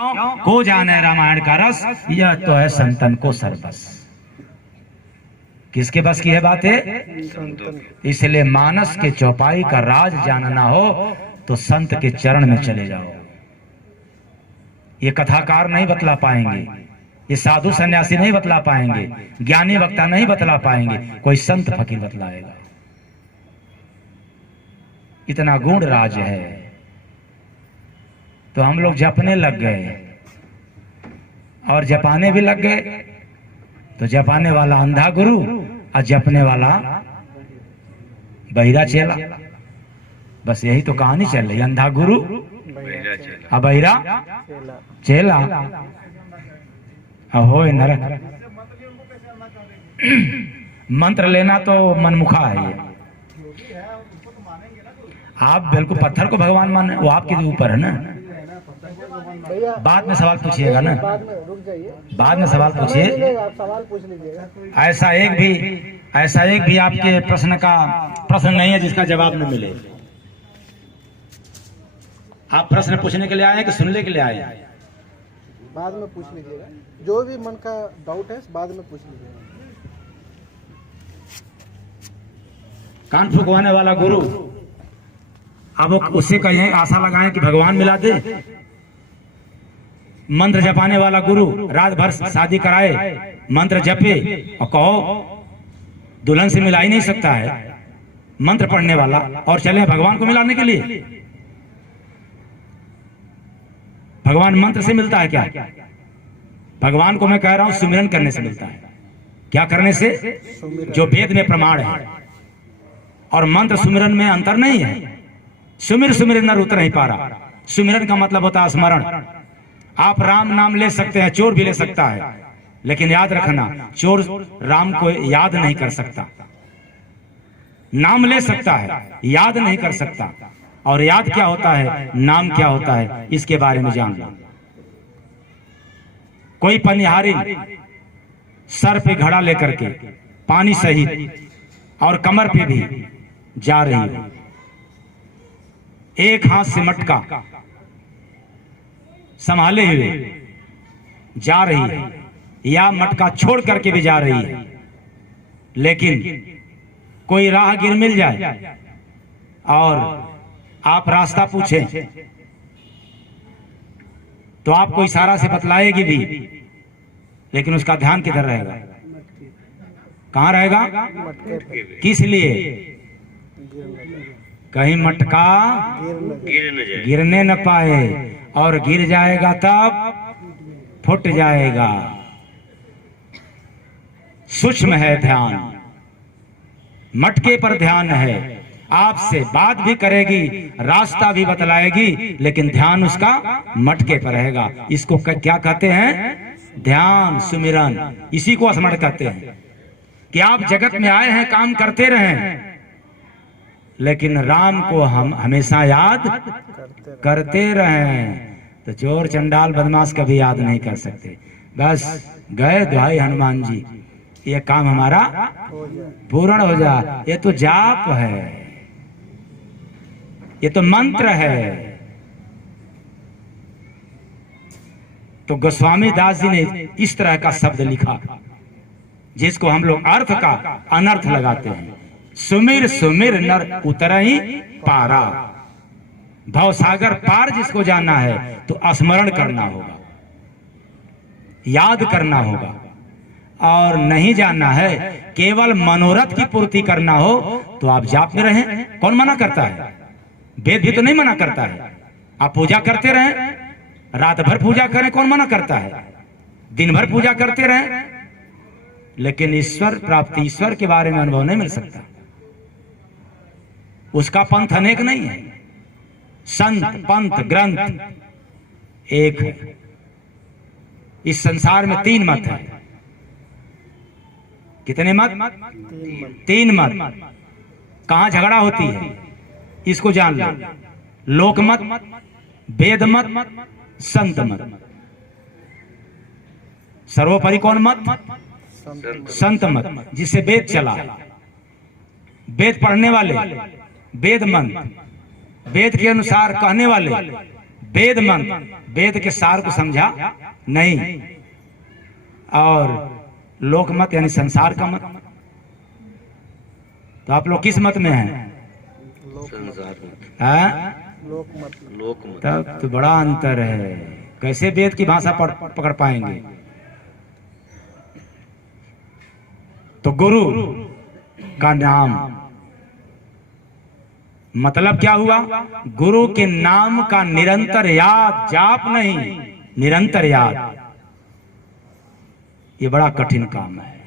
को जाने रामायण का रस, यह तो है संतन को सरबस। किसके बस की है बात है? इसलिए मानस के चौपाई का राज जानना हो तो संत के चरण में चले जाओ। ये कथाकार नहीं बतला पाएंगे, ये साधु सन्यासी नहीं बतला पाएंगे, ज्ञानी वक्ता नहीं बतला पाएंगे, कोई संत फकीर बतलाएगा। इतना गूढ़ राज है। तो हम लोग जपने लग गए और जपाने भी लग गए। तो जपाने वाला अंधा गुरु और जपने वाला बहिरा चेला। बस यही तो कहानी चल रही। अंधा गुरु और बहिरा चेला। हो नरक। मंत्र लेना तो मनमुखा है ये। आप बिल्कुल पत्थर को भगवान माने, वो आपके ऊपर है ना। बाद में सवाल पूछिएगा ना, बाद में सवाल पूछिए। ऐसा एक भी आपके प्रश्न नहीं है जिसका जवाब न मिले। आप प्रश्न पूछने के लिए आए हैं कि सुनने के लिए आए हैं? बाद में पूछ लीजिएगा, जो भी मन का डाउट है बाद में पूछ लीजिएगा। कान फुकवाने वाला गुरु, अब उससे कहीं आशा लगाएं कि भगवान मिला दे। मंत्र जपाने वाला गुरु रात भर शादी कराए, मंत्र जपे और कहो दुल्हन से मिला ही नहीं सकता है मंत्र पढ़ने वाला, और चले भगवान को मिलाने के लिए। भगवान मंत्र से मिलता है क्या? भगवान को मैं कह रहा हूं सुमिरन करने से मिलता है। क्या करने से? जो वेद में प्रमाण है। और मंत्र सुमिरन में अंतर नहीं है। सुमिर नर उतर नहीं पा रहा। सुमिरन का मतलब होता है स्मरण। आप राम नाम ले सकते हैं, चोर भी ले सकता है, लेकिन याद रखना चोर राम को याद नहीं कर सकता। नाम ले सकता है, याद नहीं कर सकता। और याद क्या होता है, नाम क्या होता है, इसके बारे में जान लो। कोई पनिहारी सर पे घड़ा लेकर के पानी सहित और कमर पे भी जा रही है, एक हाथ से मटका संभाले हुए जा रही है, या मटका छोड़ करके भी जा रही है, लेकिन कोई राहगीर मिल जाए और आप रास्ता पूछें तो आपको इशारा से बतलाएगी भी, लेकिन उसका ध्यान किधर रहेगा? कहां रहेगा? किस लिए? कहीं मटका गिरने न पाए, और गिर जाएगा तब फुट जाएगा। सूक्ष्म है ध्यान, मटके पर ध्यान है। आपसे बात भी करेगी, रास्ता भी बतलाएगी, लेकिन ध्यान उसका मटके पर रहेगा। इसको क्या कहते हैं? ध्यान, सुमिरन। इसी को स्मरण कहते हैं कि आप जगत में आए हैं, काम करते रहें, लेकिन राम को हम हमेशा याद करते रहें। तो चोर चंडाल बदमाश कभी याद नहीं कर सकते। बस गए भाई हनुमान जी, ये काम हमारा पूर्ण हो जा। ये तो जाप है, ये तो मंत्र है। तो गोस्वामी दास जी ने इस तरह का शब्द लिखा जिसको हम लोग अर्थ का अनर्थ लगाते हैं। सुमिर सुमिर नर उतरहि पारा। भवसागर पार जिसको जाना है तो स्मरण करना होगा, याद करना होगा। और नहीं जाना है, केवल मनोरथ की पूर्ति करना हो तो आप जाप में रहें। कौन मना करता है? वेद भी तो नहीं मना करता है। आप पूजा करते रहें, रात भर पूजा करें, कौन मना करता है? दिन भर पूजा करते रहें, लेकिन ईश्वर प्राप्ति, ईश्वर के बारे में अनुभव नहीं मिल सकता। उसका पंथ अनेक नहीं है। संत पंथ ग्रंथ एक है। इस संसार में 3 मत है। कितने मत? 3 मत। कहां झगड़ा होती है इसको जान लो। लोक मत, वेद मत, संत मत। सर्वोपरि कौन मत? संत मत, जिससे वेद चला। वेद पढ़ने वाले, वेद मंत्र, वेद के अनुसार कहने वाले, वेद मंत्र, वेद के सार को समझा नहीं, और लोकमत यानी संसार का मत। तो आप लोग किस मत में हैं? लोकमत। तब तो बड़ा अंतर है, कैसे वेद की भाषा पकड़ पाएंगे? तो गुरु का नाम मतलब क्या हुआ? गुरु के नाम का निरंतर याद, जाप नहीं, निरंतर याद। ये बड़ा कठिन काम है।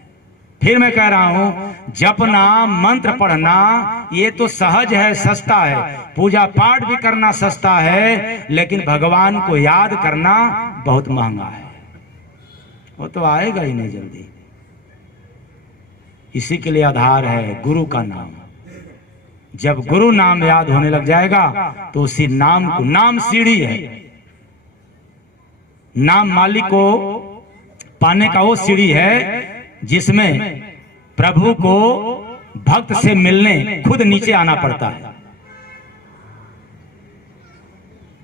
फिर मैं कह रहा हूं, जपना, मंत्र पढ़ना ये तो सहज है, सस्ता है। पूजा पाठ भी करना सस्ता है, लेकिन भगवान को याद करना बहुत महंगा है। वो तो आएगा ही नहीं जल्दी। इसी के लिए आधार है गुरु का नाम। जब गुरु नाम याद होने लग जाएगा तो उसी नाम को, नाम सीढ़ी है, नाम मालिक को पाने का वो सीढ़ी है जिसमें प्रभु को भक्त से मिलने खुद नीचे आना पड़ता है।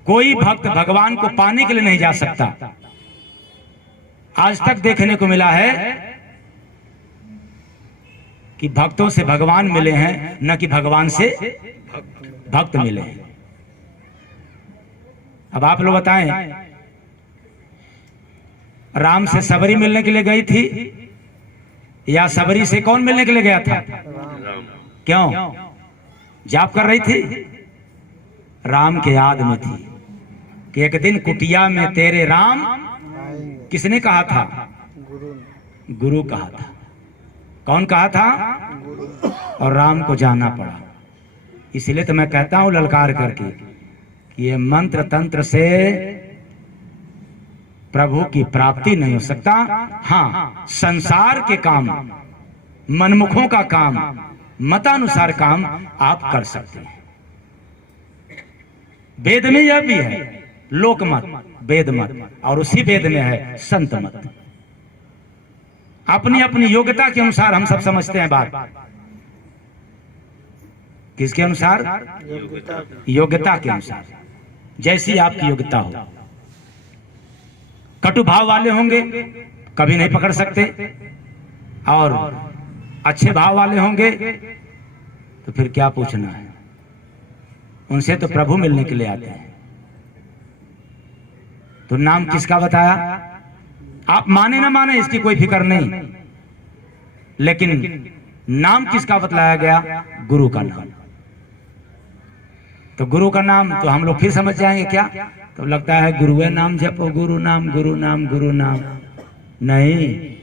कोई भक्त भगवान को पाने के लिए नहीं जा सकता। आज तक देखने को मिला है कि भक्तों से भगवान मिले हैं, न कि भगवान से भक्त मिले हैं। अब आप लोग बताएं, राम से सबरी मिलने के लिए गई थी या सबरी से कौन मिलने के लिए गया था? क्यों? जाप कर रही थी, राम के याद में थी कि एक दिन कुटिया में तेरे राम, किसने कहा था? गुरु कहा था। कौन कहा था? और राम को जाना पड़ा। इसलिए तो मैं कहता हूं ललकार करके कि ये मंत्र तंत्र से प्रभु की प्राप्ति नहीं हो सकता। हाँ, संसार के काम, मनमुखों का काम, मतानुसार काम आप कर सकते हैं। वेद में यह भी है, लोकमत, वेद मत, और उसी वेद में है संत मत। अपनी अपनी योग्यता के अनुसार हम सब समझते हैं बात। किसके अनुसार? योग्यता के अनुसार, जैसी आपकी योग्यता हो। कटु भाव वाले होंगे, कभी नहीं पकड़ सकते, और अच्छे भाव वाले होंगे तो फिर क्या पूछना है? उनसे तो प्रभु मिलने के लिए आते हैं। तो नाम किसका बताया? आप माने ना माने इसकी कोई फिक्र नहीं, लेकिन नाम किसका बतलाया गया? गुरु का नाम। तो गुरु का नाम तो हम लोग फिर समझ जाएंगे क्या? तो लगता है गुरुए नाम जपो, गुरु नाम, गुरु नाम, गुरु नाम। नहीं,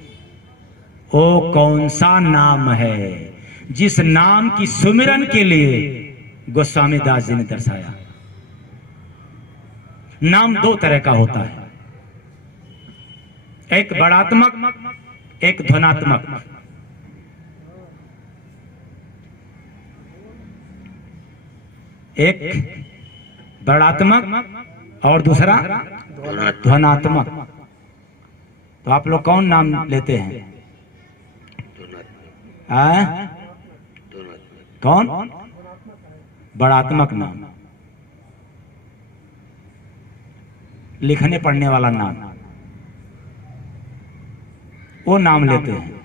वो कौन सा नाम है जिस नाम की सुमिरन के लिए गोस्वामी दास जी ने दर्शाया। नाम दो तरह का होता है, एक बड़ात्मक, एक ध्वनात्मक। एक बड़ात्मक और दूसरा ध्वनात्मक। तो आप लोग कौन नाम लेते हैं? कौन? बड़ात्मक नाम, लिखने पढ़ने वाला नाम, वो नाम लेते हैं,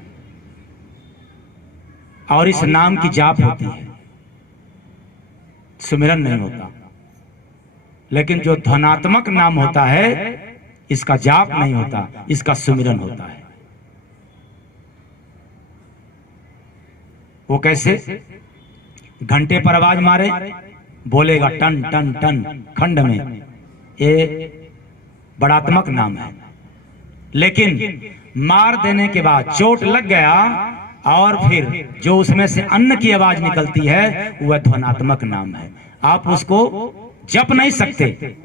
और इस नाम की जाप होती है, सुमिरन नहीं होता। लेकिन जो ध्वनात्मक नाम होता है, इसका जाप नहीं होता, इसका सुमिरन होता है। वो कैसे? घंटे पर आवाज मारे, बोलेगा टन टन टन खंड में, ये बड़ात्मक नाम है। लेकिन मार देने के बाद चोट लग गया और फिर जो उसमें से अन्न की आवाज निकलती है, वह ध्वनात्मक नाम है। आप उसको जप नहीं सकते,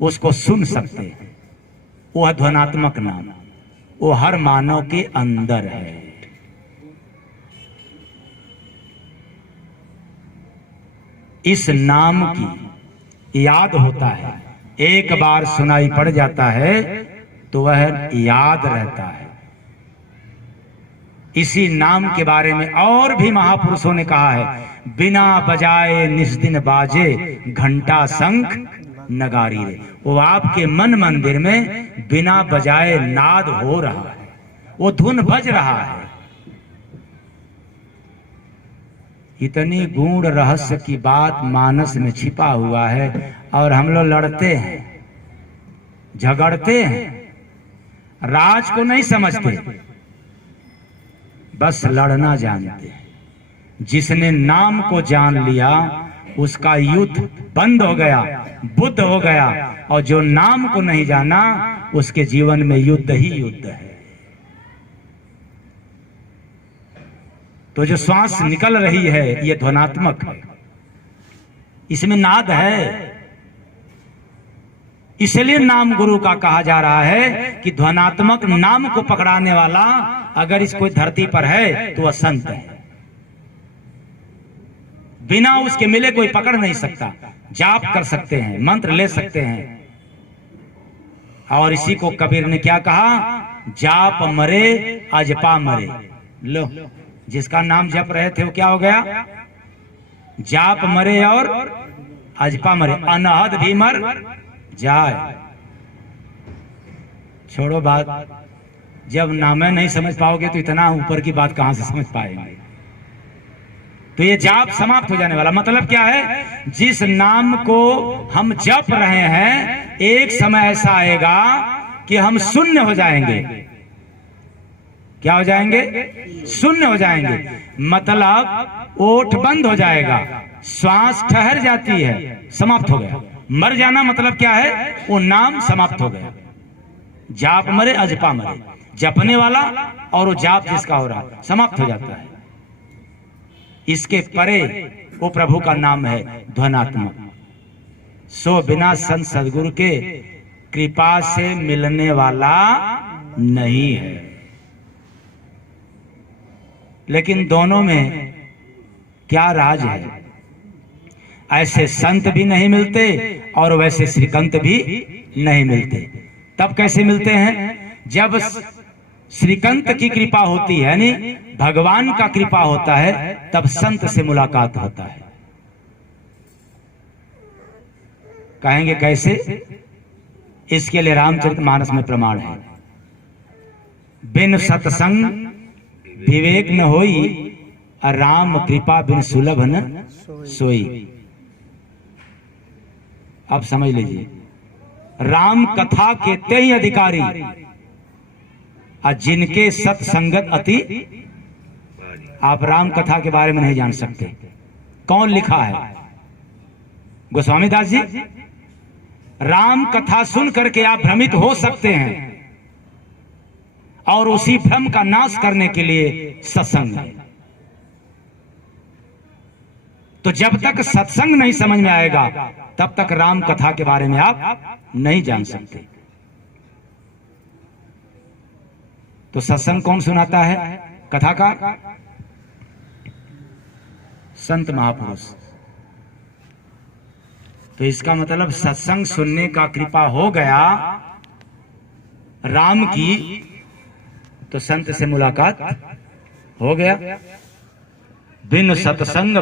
उसको सुन सकते। वह ध्वनात्मक नाम, वो हर मानव के अंदर है। इस नाम की याद होता है, एक बार सुनाई पड़ जाता है तो वह याद रहता है। इसी नाम के बारे में और भी महापुरुषों ने कहा है, बिना बजाए निस्दिन बाजे घंटा शंख नगारी रे। वो आपके मन मंदिर में बिना बजाए नाद हो रहा है, वो धुन बज रहा है। इतनी गूढ़ रहस्य की बात मानस में छिपा हुआ है, और हम लोग लड़ते हैं, झगड़ते हैं, राज को नहीं समझते, बस लड़ना जानते हैं। जिसने नाम को जान लिया उसका युद्ध बंद हो गया, बुद्ध हो गया, और जो नाम को नहीं जाना उसके जीवन में युद्ध ही युद्ध है। तो जो श्वास निकल रही है ये ध्वनात्मक है, इसमें नाद है। इसलिए नाम गुरु का कहा जा रहा है कि ध्वनात्मक नाम को पकड़ाने वाला अगर इस कोई धरती पर है तो वह संत है। बिना उसके मिले कोई पकड़ नहीं सकता। जाप कर सकते हैं, मंत्र ले सकते हैं, और इसी को कबीर ने क्या कहा, जाप मरे अजपा मरे। लो, जिसका नाम जप रहे थे वो क्या हो गया, जाप मरे और अजपा मरे, अनहद भी मर जाए। छोड़ो बात, जब नामे नहीं समझ पाओगे तो इतना ऊपर की बात कहां से समझ पाएंगे। तो ये जाप समाप्त हो जाने वाला मतलब क्या है, जिस नाम को हम जप रहे हैं एक समय ऐसा आएगा कि हम शून्य हो जाएंगे। क्या हो जाएंगे, शून्य हो जाएंगे। मतलब ओठ बंद हो जाएगा, श्वास ठहर जाती है, समाप्त हो गया। मर जाना मतलब क्या है, वो नाम समाप्त हो गया। जाप मरे अजपा मरे, जपने वाला और वो जाप जिसका हो रहा समाप्त हो जाता है। इसके परे वो प्रभु का नाम है ध्वनात्मक। सो बिना संत सदगुरु के कृपा से मिलने वाला नहीं है। लेकिन दोनों में क्या राज है, ऐसे संत भी नहीं मिलते और वैसे श्रीकंत भी नहीं मिलते। तब कैसे मिलते हैं, जब श्रीकंत की कृपा होती है, यानी भगवान का कृपा होता है, तब संत से मुलाकात होता है। कहेंगे कैसे, इसके लिए रामचरितमानस में प्रमाण है। बिन सत्संग विवेक न होई, राम कृपा बिन सुलभ न सोई। अब समझ लीजिए, राम कथा के ते ही अधिकारी, और जिनके सत्संगत अति। आप राम कथा के बारे में नहीं जान सकते। कौन लिखा है, गोस्वामी दास जी। राम कथा सुन करके आप भ्रमित हो सकते हैं, और उसी भ्रम का नाश करने के लिए सत्संग है। तो जब तक सत्संग नहीं समझ में आएगा तब तक राम कथा के बारे में आप नहीं जान सकते। तो सत्संग कौन सुनाता है कथा का, संत महापुरुष। तो इसका मतलब सत्संग सुनने का कृपा हो गया राम की, तो संत से मुलाकात हो गया। बिन सत्संग